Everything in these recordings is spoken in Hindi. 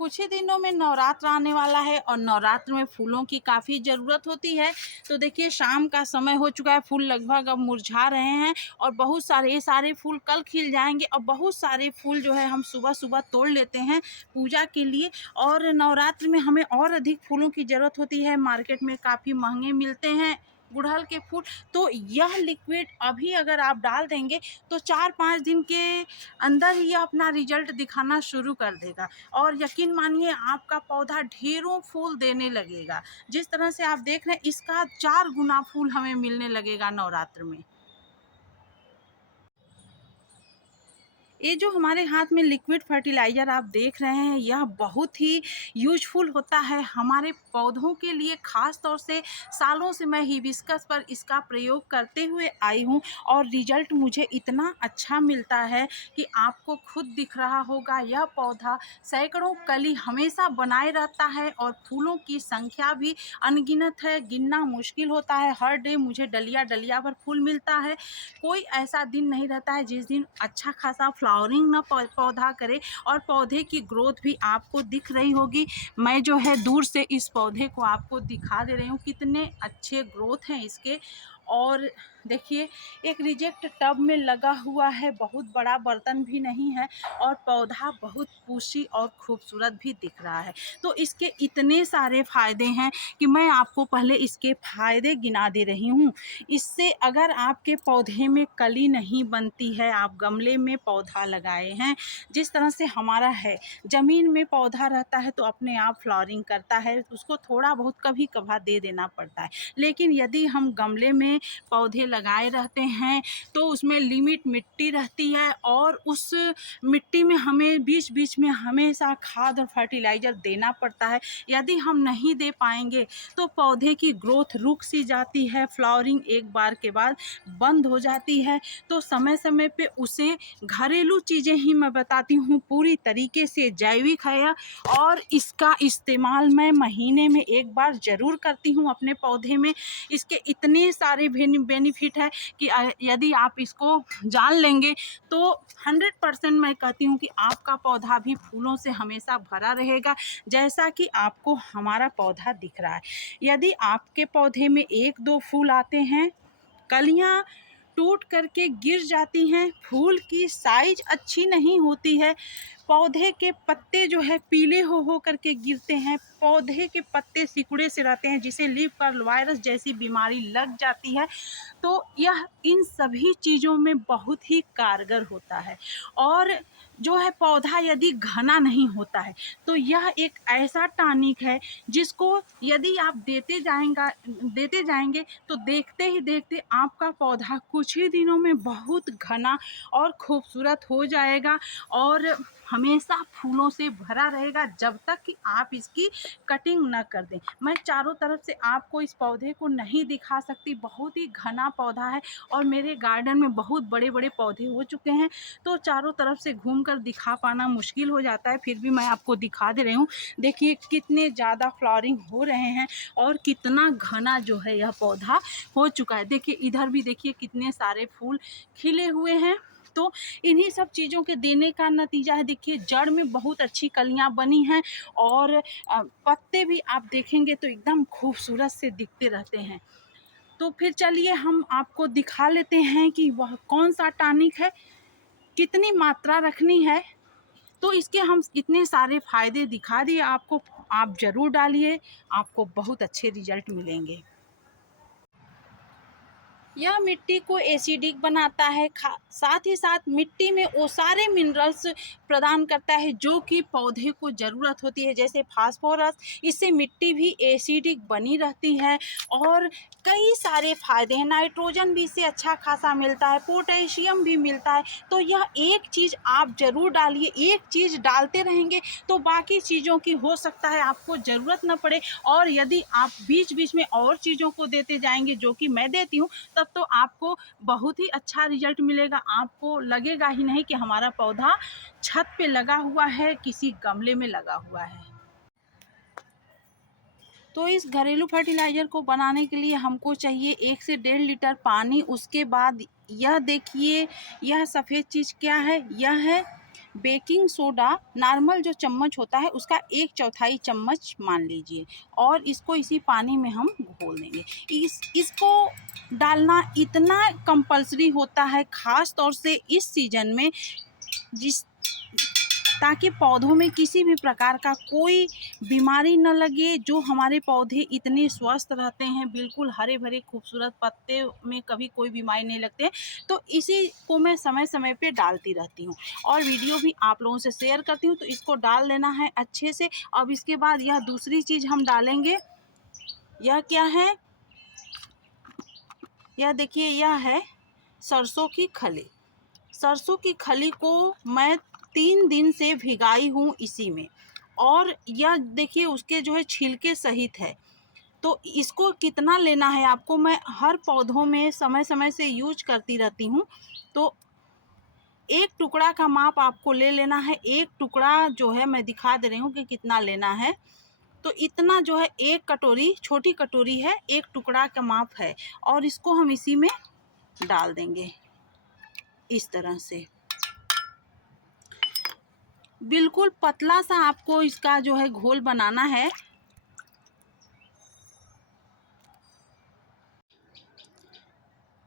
कुछ ही दिनों में नवरात्र आने वाला है और नवरात्र में फूलों की काफ़ी ज़रूरत होती है। तो देखिए शाम का समय हो चुका है, फूल लगभग अब मुरझा रहे हैं और बहुत सारे ये सारे फूल कल खिल जाएंगे और बहुत सारे फूल जो है हम सुबह सुबह तोड़ लेते हैं पूजा के लिए। और नवरात्र में हमें और अधिक फूलों की ज़रूरत होती है, मार्केट में काफ़ी महंगे मिलते हैं गुड़हल के फूल। तो यह लिक्विड अभी अगर आप डाल देंगे तो 4-5 दिन के अंदर ही यह अपना रिजल्ट दिखाना शुरू कर देगा और यकीन मानिए आपका पौधा ढेरों फूल देने लगेगा। जिस तरह से आप देख रहे हैं इसका 4 गुना फूल हमें मिलने लगेगा नवरात्र में। ये जो हमारे हाथ में लिक्विड फर्टिलाइज़र आप देख रहे हैं यह बहुत ही यूजफुल होता है हमारे पौधों के लिए। ख़ास तौर से सालों से मैं हिबिस्कस पर इसका प्रयोग करते हुए आई हूँ और रिजल्ट मुझे इतना अच्छा मिलता है कि आपको खुद दिख रहा होगा। यह पौधा सैकड़ों कली हमेशा बनाए रहता है और फूलों की संख्या भी अनगिनत है, गिनना मुश्किल होता है। हर डे मुझे डलिया डलिया भर फूल मिलता है। कोई ऐसा दिन नहीं रहता है जिस दिन अच्छा खासा फ्लावरिंग ना पौधा करे और पौधे की ग्रोथ भी आपको दिख रही होगी। मैं जो है दूर से इस पौधे को आपको दिखा दे रही हूँ कितने अच्छे ग्रोथ हैं इसके। और देखिए एक रिजेक्ट टब में लगा हुआ है, बहुत बड़ा बर्तन भी नहीं है और पौधा बहुत पुशी और खूबसूरत भी दिख रहा है। तो इसके इतने सारे फ़ायदे हैं कि मैं आपको पहले इसके फ़ायदे गिना दे रही हूँ। इससे अगर आपके पौधे में कली नहीं बनती है, आप गमले में पौधा लगाए हैं जिस तरह से हमारा है, ज़मीन में पौधा रहता है तो अपने आप फ्लावरिंग करता है, उसको थोड़ा बहुत कभी कभार दे देना पड़ता है। लेकिन यदि हम गमले में पौधे लगाए रहते हैं तो उसमें लिमिट मिट्टी रहती है और उस मिट्टी में हमें बीच बीच में हमेशा खाद और फर्टिलाइज़र देना पड़ता है। यदि हम नहीं दे पाएंगे तो पौधे की ग्रोथ रुक सी जाती है, फ्लावरिंग एक बार के बाद बंद हो जाती है। तो समय समय पे उसे घरेलू चीज़ें ही मैं बताती हूँ, पूरी तरीके से जैविक है और इसका इस्तेमाल मैं महीने में एक बार ज़रूर करती हूँ अपने पौधे में। इसके इतने सारे बेनिफिट है कि यदि आप इसको जान लेंगे तो 100% मैं कहती हूँ कि आपका पौधा भी फूलों से हमेशा भरा रहेगा जैसा कि आपको हमारा पौधा दिख रहा है। यदि आपके पौधे में 1-2 फूल आते हैं, कलियां टूट करके गिर जाती हैं, फूल की साइज अच्छी नहीं होती है, पौधे के पत्ते जो है पीले हो करके गिरते हैं, पौधे के पत्ते सिकुड़े से रहते हैं जिसे लीफ कर्ल वायरस जैसी बीमारी लग जाती है, तो यह इन सभी चीज़ों में बहुत ही कारगर होता है। और जो है पौधा यदि घना नहीं होता है तो यह एक ऐसा टॉनिक है जिसको यदि आप देते जाएंगे तो देखते ही देखते आपका पौधा कुछ ही दिनों में बहुत घना और खूबसूरत हो जाएगा और हमेशा फूलों से भरा रहेगा जब तक कि आप इसकी कटिंग न कर दें। मैं चारों तरफ से आपको इस पौधे को नहीं दिखा सकती, बहुत ही घना पौधा है और मेरे गार्डन में बहुत बड़े बड़े पौधे हो चुके हैं तो चारों तरफ से घूमकर दिखा पाना मुश्किल हो जाता है, फिर भी मैं आपको दिखा दे रही हूँ। देखिए कितने ज़्यादा फ्लावरिंग हो रहे हैं और कितना घना जो है यह पौधा हो चुका है। देखिए इधर भी देखिए कितने सारे फूल खिले हुए हैं। तो इन्हीं सब चीज़ों के देने का नतीजा है। देखिए जड़ में बहुत अच्छी कलियां बनी हैं और पत्ते भी आप देखेंगे तो एकदम खूबसूरत से दिखते रहते हैं। तो फिर चलिए हम आपको दिखा लेते हैं कि वह कौन सा टॉनिक है, कितनी मात्रा रखनी है। तो इसके हम इतने सारे फ़ायदे दिखा दिए आपको, आप ज़रूर डालिए, आपको बहुत अच्छे रिजल्ट मिलेंगे। यह मिट्टी को एसिडिक बनाता है, साथ ही साथ मिट्टी में वो सारे मिनरल्स प्रदान करता है जो कि पौधे को ज़रूरत होती है, जैसे फास्फोरस। इससे मिट्टी भी एसिडिक बनी रहती है और कई सारे फ़ायदे हैं। नाइट्रोजन भी इससे अच्छा खासा मिलता है, पोटेशियम भी मिलता है। तो यह एक चीज़ आप ज़रूर डालिए, एक चीज़ डालते रहेंगे तो बाकी चीज़ों की हो सकता है आपको ज़रूरत न पड़े। और यदि आप बीच बीच में और चीज़ों को देते जाएंगे जो कि मैं देती हूँ तब तो आपको बहुत ही अच्छा रिजल्ट मिलेगा। आपको लगेगा ही नहीं कि हमारा पौधा छत पे लगा हुआ है, किसी गमले में लगा हुआ है। तो इस घरेलू फर्टिलाइज़र को बनाने के लिए हमको चाहिए 1 से 1.5 लीटर पानी। उसके बाद यह देखिए, यह सफ़ेद चीज़ क्या है? यह है बेकिंग सोडा नॉर्मल जो चम्मच होता है उसका 1/4 चम्मच मान लीजिए, और इसको इसी पानी में हम घोल देंगे। इसको डालना इतना कंपल्सरी होता है, ख़ास तौर से इस सीज़न में, जिस ताकि पौधों में किसी भी प्रकार का कोई बीमारी न लगे, जो हमारे पौधे इतने स्वस्थ रहते हैं, बिल्कुल हरे भरे खूबसूरत पत्ते में कभी कोई बीमारी नहीं लगते। तो इसी को मैं समय समय पे डालती रहती हूँ और वीडियो भी आप लोगों से शेयर करती हूँ। तो इसको डाल लेना है अच्छे से। अब इसके बाद यह दूसरी चीज़ हम डालेंगे, यह क्या है, यह देखिए, यह है सरसों की खली। सरसों की खली को मैं 3 दिन से भिगाई हूँ इसी में, और यह देखिए उसके जो है छिलके सहित है। तो इसको कितना लेना है आपको, मैं हर पौधों में समय समय से यूज करती रहती हूँ। तो एक टुकड़ा का माप आपको ले लेना है। एक टुकड़ा जो है मैं दिखा दे रही हूँ कि कितना लेना है। तो इतना जो है, एक कटोरी, छोटी कटोरी है, एक टुकड़ा का माप है, और इसको हम इसी में डाल देंगे इस तरह से। बिल्कुल पतला सा आपको इसका जो है घोल बनाना है।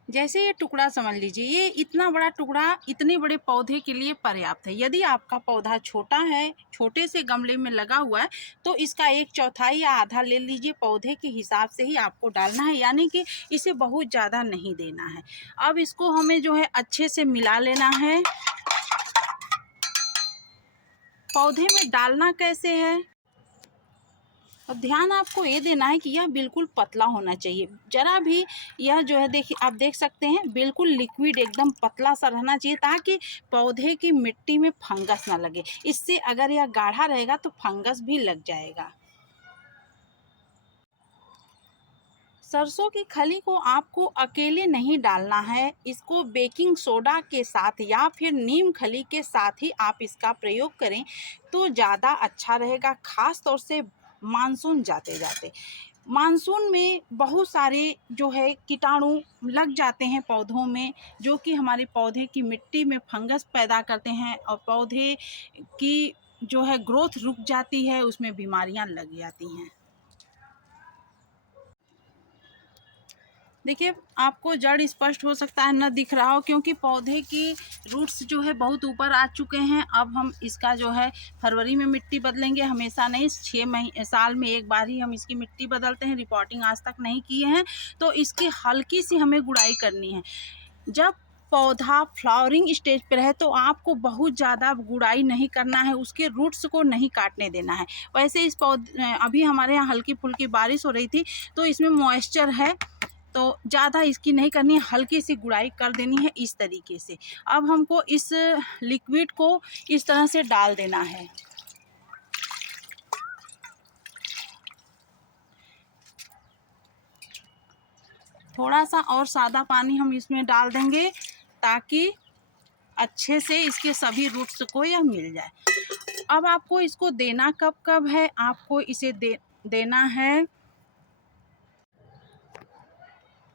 जैसे ये टुकड़ा समझ लीजिए, ये इतना बड़ा टुकड़ा इतने बड़े पौधे के लिए पर्याप्त है। यदि आपका पौधा छोटा है, छोटे से गमले में लगा हुआ है, तो इसका 1/4 या आधा ले लीजिए। पौधे के हिसाब से ही आपको डालना है, यानी कि इसे बहुत ज़्यादा नहीं देना है। अब इसको हमें जो है अच्छे से मिला लेना है। पौधे में डालना कैसे है, अब ध्यान आपको ये देना है कि यह बिल्कुल पतला होना चाहिए। जरा भी यह जो है, देखिए आप देख सकते हैं, बिल्कुल लिक्विड एकदम पतला सा रहना चाहिए, ताकि पौधे की मिट्टी में फंगस ना लगे। इससे अगर यह गाढ़ा रहेगा तो फंगस भी लग जाएगा। सरसों की खली को आपको अकेले नहीं डालना है, इसको बेकिंग सोडा के साथ या फिर नीम खली के साथ ही आप इसका प्रयोग करें तो ज़्यादा अच्छा रहेगा। ख़ास तौर से मानसून जाते जाते, मानसून में बहुत सारे जो है कीटाणु लग जाते हैं पौधों में, जो कि हमारे पौधे की मिट्टी में फंगस पैदा करते हैं, और पौधे की जो है ग्रोथ रुक जाती है, उसमें बीमारियां लग जाती हैं। देखिए, आपको जड़ स्पष्ट हो सकता है न दिख रहा हो, क्योंकि पौधे की रूट्स जो है बहुत ऊपर आ चुके हैं। अब हम इसका जो है फरवरी में मिट्टी बदलेंगे, हमेशा नहीं, 6 महीने साल में एक बार ही हम इसकी मिट्टी बदलते हैं। रिपोर्टिंग आज तक नहीं किए हैं, तो इसकी हल्की सी हमें गुड़ाई करनी है। जब पौधा फ्लावरिंग स्टेज पर रहे तो आपको बहुत ज़्यादा गुड़ाई नहीं करना है, उसके रूट्स को नहीं काटने देना है। वैसे इस पौधे, अभी हमारे यहाँ हल्की फुल्की बारिश हो रही थी, तो इसमें मॉइस्चर है, तो ज़्यादा इसकी नहीं करनी है, हल्की सी गुड़ाई कर देनी है इस तरीके से। अब हमको इस लिक्विड को इस तरह से डाल देना है। थोड़ा सा और सादा पानी हम इसमें डाल देंगे, ताकि अच्छे से इसके सभी रूट्स को यह मिल जाए। अब आपको इसको देना कब कब है, आपको इसे देना है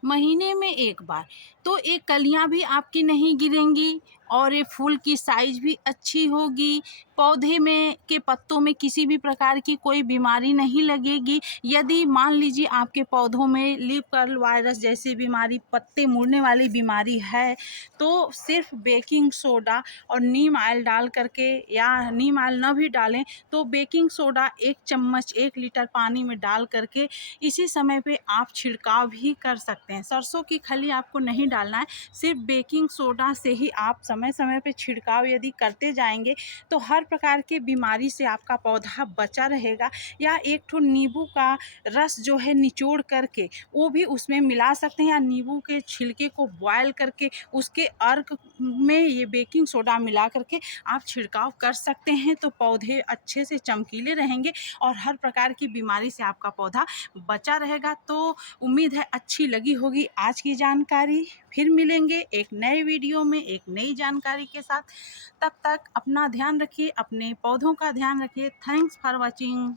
महीने में एक बार। तो ये कलियां भी आपकी नहीं गिरेंगी, और ये फूल की साइज भी अच्छी होगी। पौधे में के पत्तों में किसी भी प्रकार की कोई बीमारी नहीं लगेगी। यदि मान लीजिए आपके पौधों में लीफ कर्ल वायरस जैसी बीमारी, पत्ते मुड़ने वाली बीमारी है, तो सिर्फ बेकिंग सोडा और नीम ऑयल डाल करके, या नीम ऑयल न भी डालें तो बेकिंग सोडा 1 चम्मच 1 लीटर पानी में डाल करके इसी समय पे आप छिड़काव भी कर सकते हैं। सरसों की खली आपको नहीं डालना है, सिर्फ बेकिंग सोडा से ही आप समय समय पे छिड़काव यदि करते जाएंगे तो हर प्रकार के बीमारी से आपका पौधा बचा रहेगा। या एक ठो नींबू का रस जो है निचोड़ करके वो भी उसमें मिला सकते हैं, या नींबू के छिलके को बॉयल करके उसके अर्क में ये बेकिंग सोडा मिला करके आप छिड़काव कर सकते हैं। तो पौधे अच्छे से चमकीले रहेंगे और हर प्रकार की बीमारी से आपका पौधा बचा रहेगा। तो उम्मीद है अच्छी लगी होगी आज की जानकारी। फिर मिलेंगे एक नए वीडियो में एक नई जानकारी के साथ। तब तक अपना ध्यान रखिए, अपने पौधों का ध्यान रखिए। Thanks for watching.